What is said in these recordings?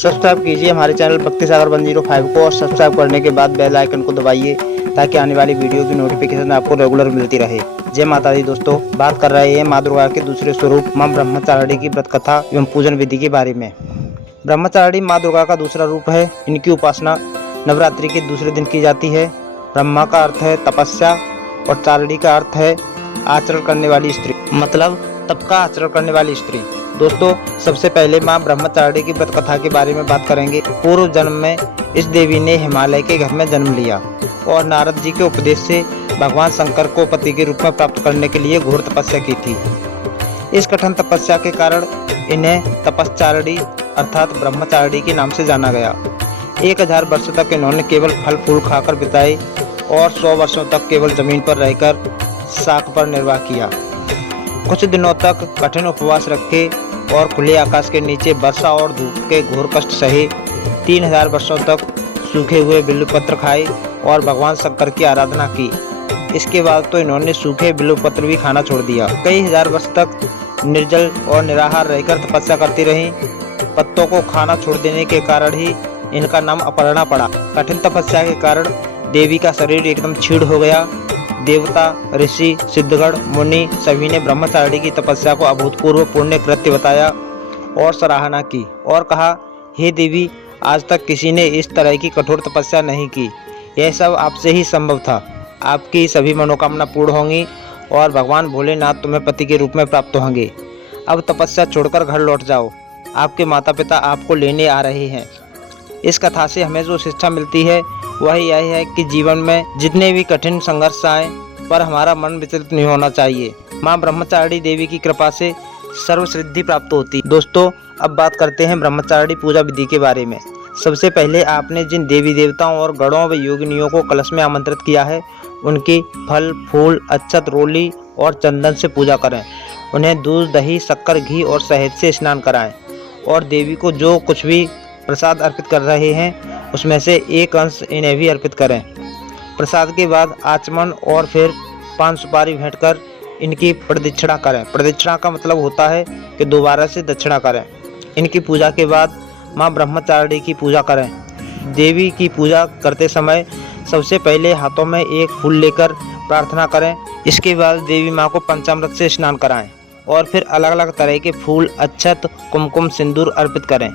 Subscribe कीजिए हमारे channel भक्ति सागर 105 को और सब्सक्राइब करने के बाद बेल आइकन को दबाइए ताकि आने वाली वीडियो की नोटिफिकेशन आपको रेगुलर मिलती रहे। जय माता दी दोस्तों, बात कर रहे हैं माँ दुर्गा के दूसरे स्वरूप माँ ब्रह्मचारिणी की व्रत कथा एवं पूजन विधि के बारे में। ब्रह्मचारिणी माँ दुर्गा का दूसरा रूप है। इनकी उपासना नवरात्रि के दूसरे दिन की जाती है। ब्रह्मा का अर्थ है तपस्या और चारिणी का अर्थ है आचरण करने वाली स्त्री, मतलब तप का आचरण करने वाली स्त्री। दोस्तों, सबसे पहले माँ ब्रह्मचारिणी की व्रत कथा के बारे में बात करेंगे। पूर्व जन्म में इस देवी ने हिमालय के घर में जन्म लिया और नारद जी के उपदेश से भगवान शंकर को पति के रूप में प्राप्त करने के लिए घोर तपस्या की थी। इस कठिन तपस्या के कारण इन्हें तपश्चारिणी अर्थात ब्रह्मचारिणी के नाम से जाना गया। 1000 वर्षों तक इन्होंने केवल फल फूल खाकर बिताए और 100 वर्षों तक केवल जमीन पर रहकर शाक पर निर्वाह किया। कुछ दिनों तक कठिन उपवास रखे और खुले आकाश के नीचे वर्षा और धूप के घोर कष्ट सहे। 3000 वर्षों तक सूखे हुए बिल्वपत्र खाए और भगवान शंकर की आराधना की। इसके बाद तो इन्होंने सूखे बिल्वपत्र भी खाना छोड़ दिया। कई हजार वर्ष तक निर्जल और निराहार रहकर तपस्या करती रहीं। पत्तों को खाना छोड़ देने के कारण ही इनका नाम अपर्णा पड़ा। कठिन तपस्या के कारण देवी का शरीर एकदम क्षीण हो गया। देवता, ऋषि, सिद्धगण, मुनि सभी ने ब्रह्मचारिणी की तपस्या को अभूतपूर्व पुण्य कृत्य बताया और सराहना की और कहा, हे देवी, आज तक किसी ने इस तरह की कठोर तपस्या नहीं की। यह सब आपसे ही संभव था। आपकी सभी मनोकामना पूर्ण होंगी और भगवान भोलेनाथ तुम्हें पति के रूप में प्राप्त होंगे। अब तपस्या छोड़कर घर लौट जाओ, आपके माता पिता आपको लेने आ रहे हैं। इस कथा से हमें जो शिक्षा मिलती है वह यह है कि जीवन में जितने भी कठिन संघर्ष आए पर हमारा मन विचलित नहीं होना चाहिए। माँ ब्रह्मचारिणी देवी की कृपा से सर्व सिद्धि प्राप्त होती। दोस्तों, अब बात करते हैं ब्रह्मचारिणी पूजा विधि के बारे में। सबसे पहले आपने जिन देवी देवताओं और गणों व योगिनियों को कलश में आमंत्रित किया है उनकी फल फूल अक्षत रोली और चंदन से पूजा करें। उन्हें दूध दही शक्कर घी और शहद से स्नान कराएं और देवी को जो कुछ भी प्रसाद अर्पित कर रहे हैं उसमें से एक अंश इन्हें भी अर्पित करें। प्रसाद के बाद आचमन और फिर पान सुपारी भेंट कर इनकी प्रदक्षिणा करें। प्रदक्षिणा का मतलब होता है कि दोबारा से दक्षिणा करें। इनकी पूजा के बाद माँ ब्रह्मचारिणी की पूजा करें। देवी की पूजा करते समय सबसे पहले हाथों में एक फूल लेकर प्रार्थना करें। इसके बाद देवी माँ को पंचामृत से स्नान कराएं और फिर अलग अलग तरह के फूल अक्षत कुमकुम सिंदूर अर्पित करें।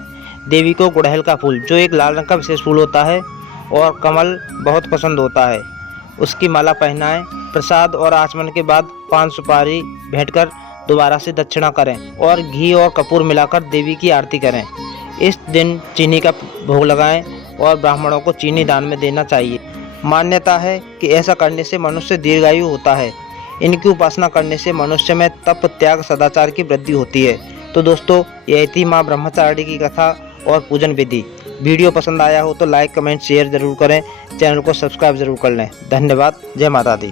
देवी को गुड़हल का फूल, जो एक लाल रंग का विशेष फूल होता है, और कमल बहुत पसंद होता है, उसकी माला पहनाएं। प्रसाद और आचमन के बाद पान सुपारी भेंट कर दोबारा से दक्षिणा करें और घी और कपूर मिलाकर देवी की आरती करें। इस दिन चीनी का भोग लगाएं और ब्राह्मणों को चीनी दान में देना चाहिए। मान्यता है कि ऐसा करने से मनुष्य दीर्घायु होता है। इनकी उपासना करने से मनुष्य में तप त्याग सदाचार की वृद्धि होती है। तो दोस्तों, यह थी माँ ब्रह्मचारिणी की कथा और पूजन विधि। वीडियो पसंद आया हो तो लाइक कमेंट शेयर जरूर करें। चैनल को सब्सक्राइब जरूर कर लें। धन्यवाद। जय माता दी।